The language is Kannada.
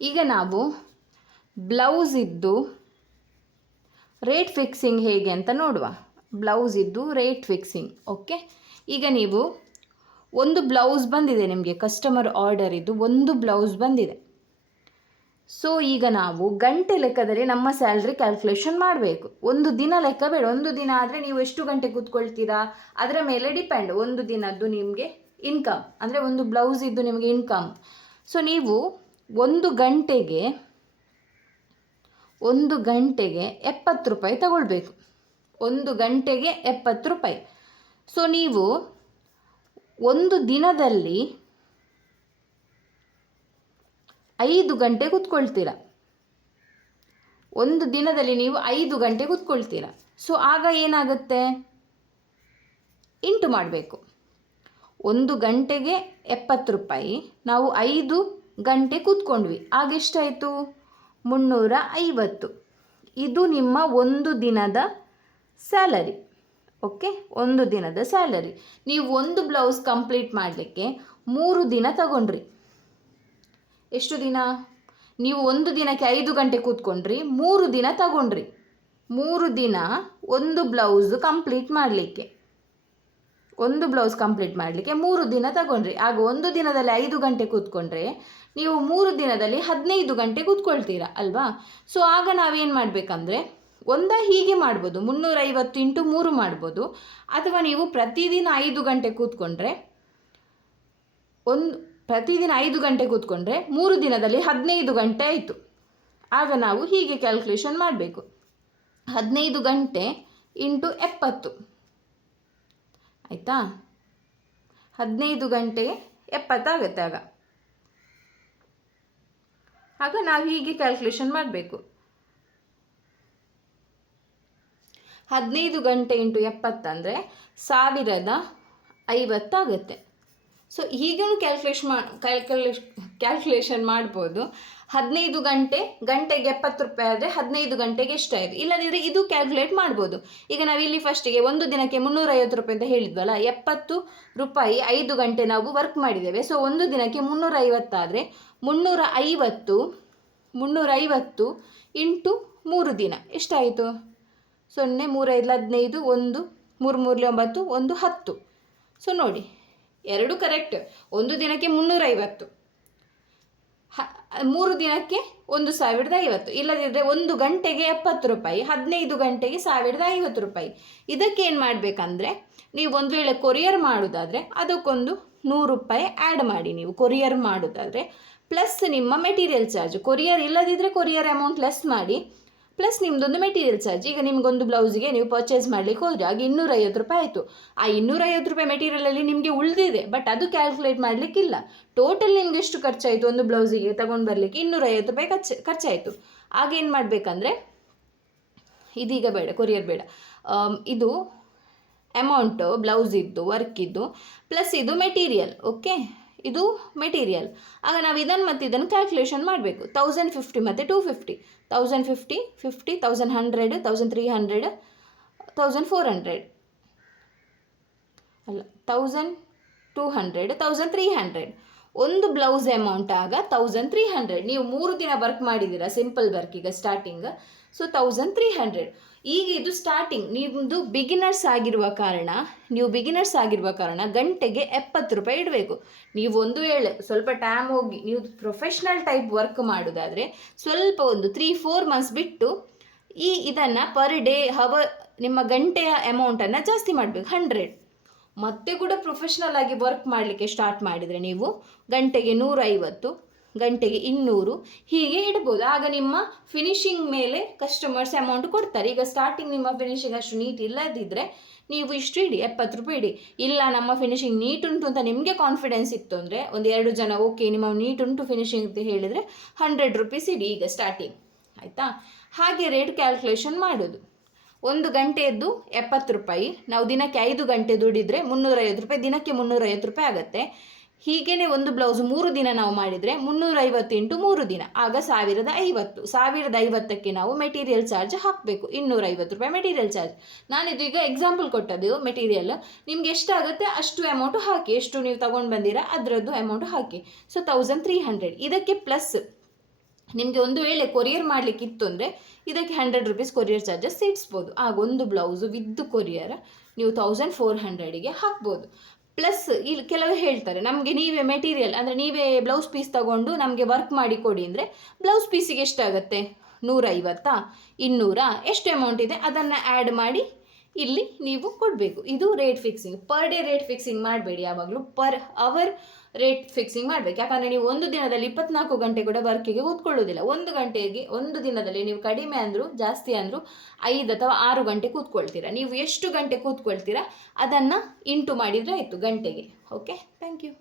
ಈಗ ನಾವು ಬ್ಲೌಸ್ ಇದ್ದು ರೇಟ್ ಫಿಕ್ಸಿಂಗ್ ಹೇಗೆ ಅಂತ ನೋಡುವ. ಬ್ಲೌಸ್ ಇದ್ದು ರೇಟ್ ಫಿಕ್ಸಿಂಗ್. ಓಕೆ, ಈಗ ನೀವು ಒಂದು ಬ್ಲೌಸ್ ಬಂದಿದೆ, ನಿಮಗೆ ಕಸ್ಟಮರ್ ಆರ್ಡರ್ ಇದ್ದು ಒಂದು ಬ್ಲೌಸ್ ಬಂದಿದೆ. ಸೊ ಈಗ ನಾವು ಗಂಟೆ ಲೆಕ್ಕದಲ್ಲಿ ನಮ್ಮ ಸ್ಯಾಲ್ರಿ ಕ್ಯಾಲ್ಕುಲೇಷನ್ ಮಾಡಬೇಕು. ಒಂದು ದಿನ ಲೆಕ್ಕ ಬೇಡ. ಒಂದು ದಿನ ಆದರೆ ನೀವು ಎಷ್ಟು ಗಂಟೆ ಕೂತ್ಕೊಳ್ತೀರಾ ಅದರ ಮೇಲೆ ಡಿಪೆಂಡ್. ಒಂದು ದಿನದ್ದು ನಿಮಗೆ ಇನ್ಕಮ್ ಅಂದರೆ ಒಂದು ಬ್ಲೌಸ್ ಇದ್ದು ನಿಮಗೆ ಇನ್ಕಮ್. ಸೊ ನೀವು ಒಂದು ಗಂಟೆಗೆ 70 ರೂಪಾಯಿ ತಗೊಳ್ಬೇಕು. ಒಂದು ಗಂಟೆಗೆ 70 ರೂಪಾಯಿ. ಸೊ ನೀವು ಒಂದು ದಿನದಲ್ಲಿ 5 ಗಂಟೆ ಕೂತ್ಕೊಳ್ತೀರ. ಒಂದು ದಿನದಲ್ಲಿ ನೀವು 5 ಗಂಟೆ ಕೂತ್ಕೊಳ್ತೀರ. ಸೊ ಆಗ ಏನಾಗುತ್ತೆ, ಇಂಟು ಮಾಡಬೇಕು. ಒಂದು ಗಂಟೆಗೆ 70 ರೂಪಾಯಿ, ನಾವು 5 ಗಂಟೆ ಕೂತ್ಕೊಂಡ್ವಿ, ಆಗ ಎಷ್ಟಾಯಿತು? 350. ಇದು ನಿಮ್ಮ ಒಂದು ದಿನದ ಸ್ಯಾಲರಿ. ಓಕೆ, ಒಂದು ದಿನದ ಸ್ಯಾಲರಿ. ನೀವು ಒಂದು ಬ್ಲೌಸ್ ಕಂಪ್ಲೀಟ್ ಮಾಡಲಿಕ್ಕೆ 3 ದಿನ ತಗೊಂಡ್ರಿ. ಎಷ್ಟು ದಿನ? ನೀವು ಒಂದು ದಿನಕ್ಕೆ 5 ಗಂಟೆ ಕೂತ್ಕೊಂಡ್ರಿ, 3 ದಿನ ತಗೊಂಡ್ರಿ. 3 ದಿನ ಒಂದು ಬ್ಲೌಸ್ ಕಂಪ್ಲೀಟ್ ಮಾಡಲಿಕ್ಕೆ, ಒಂದು ಬ್ಲೌಸ್ ಕಂಪ್ಲೀಟ್ ಮಾಡಲಿಕ್ಕೆ 3 ದಿನ ತಗೊಂಡ್ರಿ. ಆಗ ಒಂದು ದಿನದಲ್ಲಿ 5 ಗಂಟೆ ಕೂತ್ಕೊಂಡ್ರೆ ನೀವು 3 ದಿನದಲ್ಲಿ 15 ಗಂಟೆ ಕೂತ್ಕೊಳ್ತೀರಾ ಅಲ್ವಾ? ಸೊ ಆಗ ನಾವೇನು ಮಾಡಬೇಕಂದ್ರೆ, ಹೀಗೆ ಮಾಡ್ಬೋದು, 350 ಇಂಟು 3 ಮಾಡ್ಬೋದು. ಅಥವಾ ನೀವು ಪ್ರತಿದಿನ 5 ಗಂಟೆ ಕೂತ್ಕೊಂಡ್ರೆ, ಪ್ರತಿದಿನ 5 ಗಂಟೆ ಕೂತ್ಕೊಂಡ್ರೆ 3 ದಿನದಲ್ಲಿ 15 ಗಂಟೆ ಆಯಿತು. ಆಗ ನಾವು ಹೀಗೆ ಕ್ಯಾಲ್ಕುಲೇಷನ್ ಮಾಡಬೇಕು. 15 ಗಂಟೆ ಇಂಟು 70 ಆಯಿತಾ? 15 ಗಂಟೆ 70 ಆಗುತ್ತೆ. ಆಗ ನಾವು ಹೀಗೆ ಕ್ಯಾಲ್ಕುಲೇಷನ್ ಮಾಡಬೇಕು. 15 ಗಂಟೆ ಇಂಟು 70 ಅಂದರೆ 1050 ಆಗುತ್ತೆ. ಸೊ ಹೀಗೂ ಕ್ಯಾಲ್ಕುಲೇಷನ್ ಮಾಡ್ಬೋದು. 15 ಗಂಟೆಗೆ 70 ರೂಪಾಯಿ ಆದರೆ 15 ಗಂಟೆಗೆ ಎಷ್ಟಾಯಿತು? ಇಲ್ಲದಿದ್ದರೆ ಇದು ಕ್ಯಾಲ್ಕುಲೇಟ್ ಮಾಡ್ಬೋದು. ಈಗ ನಾವಿಲ್ಲಿ ಫಸ್ಟಿಗೆ ಒಂದು ದಿನಕ್ಕೆ 350 ರೂಪಾಯಿ ಅಂತ ಹೇಳಿದ್ವಲ್ಲ, 70 ರೂಪಾಯಿ 5 ಗಂಟೆ ನಾವು ವರ್ಕ್ ಮಾಡಿದ್ದೇವೆ. ಸೊ ಒಂದು ದಿನಕ್ಕೆ 350 ಆದರೆ 350 ಇಂಟು 3 ದಿನ ಎಷ್ಟಾಯಿತು? 0, 3, 5, 15, 1, 3, 3, 9, 1, 10. ಸೊ ನೋಡಿ, ಎರಡು ಕರೆಕ್ಟ್. ಒಂದು ದಿನಕ್ಕೆ 350, 3 ದಿನಕ್ಕೆ 1050. ಇಲ್ಲದಿದ್ದರೆ ಒಂದು ಗಂಟೆಗೆ 70 ರೂಪಾಯಿ, 15 ಗಂಟೆಗೆ 1050 ರೂಪಾಯಿ. ಇದಕ್ಕೆ ಏನು ಮಾಡಬೇಕಂದ್ರೆ, ನೀವು ಒಂದು ವೇಳೆ ಕೊರಿಯರ್ ಮಾಡೋದಾದರೆ ಅದಕ್ಕೊಂದು 100 ರೂಪಾಯಿ ಆ್ಯಡ್ ಮಾಡಿ. ನೀವು ಕೊರಿಯರ್ ಮಾಡೋದಾದರೆ ಪ್ಲಸ್ ನಿಮ್ಮ ಮೆಟೀರಿಯಲ್ ಚಾರ್ಜ್. ಕೊರಿಯರ್ ಇಲ್ಲದಿದ್ದರೆ ಕೊರಿಯರ್ ಅಮೌಂಟ್ ಲೆಸ್ ಮಾಡಿ, ಪ್ಲಸ್ ನಿಮ್ಮದೊಂದು ಮೆಟೀರಿಯಲ್ ಚಾರ್ಜ್. ಈಗ ನಿಮಗೊಂದು ಬ್ಲೌಸಿಗೆ ನೀವು ಪರ್ಚೇಸ್ ಮಾಡಲಿಕ್ಕೆ ಹೋದರೆ ಆಗ 250 ರೂಪಾಯಿ ಆಯಿತು. ಆ 250 ರೂಪಾಯಿ ಮೆಟೀರಿಯಲಲ್ಲಿ ನಿಮಗೆ ಉಳಿದಿದೆ, ಬಟ್ ಅದು ಕ್ಯಾಲ್ಕುಲೇಟ್ ಮಾಡಲಿಕ್ಕಿಲ್ಲ. ಟೋಟಲ್ ನಿಮ್ಗೆ ಎಷ್ಟು ಖರ್ಚಾಯಿತು? ಒಂದು ಬ್ಲೌಸಿಗೆ ತಗೊಂಡು ಬರಲಿಕ್ಕೆ 250 ರೂಪಾಯಿ ಖರ್ಚಾಯಿತು. ಆಗ ಏನು ಮಾಡಬೇಕಂದ್ರೆ, ಇದೀಗ ಬೇಡ, ಕೊರಿಯರ್ ಬೇಡ, ಇದು ಅಮೌಂಟು ಬ್ಲೌಸಿದ್ದು ವರ್ಕಿದ್ದು ಪ್ಲಸ್ ಇದು ಮೆಟೀರಿಯಲ್. ಓಕೆ, ಇದು ಮೆಟೀರಿಯಲ್. ಆಗ ನಾವು ಇದನ್ನು ಮತ್ತು ಇದನ್ನು ಕ್ಯಾಲ್ಕುಲೇಷನ್ ಮಾಡಬೇಕು. 1050 ಮತ್ತು 250. 1050, 50, 1100, 1300, 1400 ಅಲ್ಲ, 1200, 1300. ಒಂದು ಬ್ಲೌಸ್ ಅಮೌಂಟ್ ಆಗ 1300. ನೀವು 3 ದಿನ ವರ್ಕ್ ಮಾಡಿದ್ದೀರಾ, ಸಿಂಪಲ್ ವರ್ಕ್ ಈಗ ಸ್ಟಾರ್ಟಿಂಗ್. ಸೊ 1300. ಈಗ ಇದು ಸ್ಟಾರ್ಟಿಂಗ್. ನಿಮ್ಮದು ಬಿಗಿನರ್ಸ್ ಆಗಿರುವ ಕಾರಣ ಗಂಟೆಗೆ 70 ರೂಪಾಯಿ ಇಡಬೇಕು. ನೀವು ಒಂದು ವೇಳೆ ಸ್ವಲ್ಪ ಟೈಮ್ ಹೋಗಿ ನೀವು ಪ್ರೊಫೆಷ್ನಲ್ ಟೈಪ್ ವರ್ಕ್ ಮಾಡೋದಾದರೆ ಸ್ವಲ್ಪ ಒಂದು 3-4 ಮಂತ್ಸ್ ಬಿಟ್ಟು ಇದನ್ನು ಪರ್ ಡೇ ನಿಮ್ಮ ಗಂಟೆಯ ಅಮೌಂಟನ್ನು ಜಾಸ್ತಿ ಮಾಡಬೇಕು, 100. ಮತ್ತೆ ಕೂಡ ಪ್ರೊಫೆಷ್ನಲ್ ಆಗಿ ವರ್ಕ್ ಮಾಡಲಿಕ್ಕೆ ಸ್ಟಾರ್ಟ್ ಮಾಡಿದರೆ ನೀವು ಗಂಟೆಗೆ 150, ಗಂಟೆಗೆ 200 ಹೀಗೆ ಇಡ್ಬೋದು. ಆಗ ನಿಮ್ಮ ಫಿನಿಶಿಂಗ್ ಮೇಲೆ ಕಸ್ಟಮರ್ಸ್ ಅಮೌಂಟ್ ಕೊಡ್ತಾರೆ. ಈಗ ಸ್ಟಾರ್ಟಿಂಗ್ ನಿಮ್ಮ ಫಿನಿಶಿಂಗ್ ಅಷ್ಟು ನೀಟ್ ಇಲ್ಲದಿದ್ದರೆ ನೀವು ಇಷ್ಟು ಇಡಿ, 70 ರೂಪಾಯಿ ಇಡಿ. ಇಲ್ಲ, ನಮ್ಮ ಫಿನಿಶಿಂಗ್ ನೀಟ್ ಉಂಟು ಅಂತ ನಿಮಗೆ ಕಾನ್ಫಿಡೆನ್ಸ್ ಇತ್ತು ಅಂದರೆ, 1-2 ಜನ ಓಕೆ ನಿಮ್ಮ ನೀಟ್ ಉಂಟು ಫಿನಿಶಿಂಗ್ ಅಂತ ಹೇಳಿದರೆ 100 ರೂಪೀಸ್ ಇಡಿ ಈಗ ಸ್ಟಾರ್ಟಿಂಗ್. ಆಯಿತಾ? ಹಾಗೆ ರೇಟ್ ಕ್ಯಾಲ್ಕುಲೇಷನ್ ಮಾಡೋದು. ಒಂದು ಗಂಟೆಯದ್ದು 70 ರೂಪಾಯಿ, ನಾವು ದಿನಕ್ಕೆ 5 ಗಂಟೆ ದುಡಿದರೆ 350 ರೂಪಾಯಿ, ದಿನಕ್ಕೆ 350 ರೂಪಾಯಿ ಆಗುತ್ತೆ. ಹೀಗೇ ಒಂದು ಬ್ಲೌಸ್ 3 ದಿನ ನಾವು ಮಾಡಿದರೆ 350 ಇಂಟು 3 ದಿನ ಆಗ 1050. 1050ಕ್ಕೆ ನಾವು ಮೆಟೀರಿಯಲ್ ಚಾರ್ಜ್ ಹಾಕಬೇಕು, 250 ರೂಪಾಯಿ ಮೆಟೀರಿಯಲ್ ಚಾರ್ಜ್. ನಾನಿದು ಈಗ ಎಕ್ಸಾಂಪಲ್ ಕೊಟ್ಟದ್ದು ಮೆಟೀರಿಯಲ್. ನಿಮ್ಗೆ ಎಷ್ಟಾಗುತ್ತೆ ಅಷ್ಟು ಅಮೌಂಟು ಹಾಕಿ, ಎಷ್ಟು ನೀವು ತಗೊಂಡು ಬಂದಿರಾ ಅದರದ್ದು ಅಮೌಂಟು ಹಾಕಿ. ಸೊ 1300. ಇದಕ್ಕೆ ಪ್ಲಸ್ ನಿಮಗೆ ಒಂದು ವೇಳೆ ಕೊರಿಯರ್ ಮಾಡಲಿಕ್ಕೆ ಇತ್ತು ಅಂದರೆ ಇದಕ್ಕೆ 100 ರುಪೀಸ್ ಕೊರಿಯರ್ ಚಾರ್ಜಸ್ ಇಡಿಸ್ಬೋದು. ಆಗ ಒಂದು ಬ್ಲೌಸು ವಿತ್ ಕೊರಿಯರ್ ನೀವು 1400ಗೆ ಹಾಕ್ಬೋದು. ಪ್ಲಸ್ ಇಲ್ಲಿ ಕೆಲವರು ಹೇಳ್ತಾರೆ ನಮಗೆ ನೀವೇ ಮೆಟೀರಿಯಲ್ ಅಂದರೆ ನೀವೇ ಬ್ಲೌಸ್ ಪೀಸ್ ತಗೊಂಡು ನಮಗೆ ವರ್ಕ್ ಮಾಡಿ ಕೊಡಿ ಅಂದರೆ ಬ್ಲೌಸ್ ಪೀಸಿಗೆ ಎಷ್ಟಾಗುತ್ತೆ, 150 200 ಎಷ್ಟು ಅಮೌಂಟ್ ಇದೆ ಅದನ್ನು ಆ್ಯಡ್ ಮಾಡಿ ಇಲ್ಲಿ ನೀವು ಕೊಡಬೇಕು. ಇದು rate fixing. Per day rate fixing ಮಾಡಬೇಡಿ, ಯಾವಾಗಲೂ ಪರ್ ಅವರ್ ರೇಟ್ ಫಿಕ್ಸಿಂಗ್ ಮಾಡಬೇಕು. ಯಾಕಂದರೆ ನೀವು ಒಂದು ದಿನದಲ್ಲಿ 24 ಗಂಟೆ ಕೂಡ ವರ್ಕಿಗೆ ಕೂತ್ಕೊಳ್ಳೋದಿಲ್ಲ. ಒಂದು ದಿನದಲ್ಲಿ ನೀವು ಕಡಿಮೆ ಅಂದರೂ ಜಾಸ್ತಿ ಅಂದರೂ 5 ಅಥವಾ 6 ಗಂಟೆ ಕೂತ್ಕೊಳ್ತೀರಾ. ನೀವು ಎಷ್ಟು ಗಂಟೆ ಕೂತ್ಕೊಳ್ತೀರಾ ಅದನ್ನು ಇಂಟು ಮಾಡಿದರೆ ಆಯಿತು ಗಂಟೆಗೆ. Okay, thank you.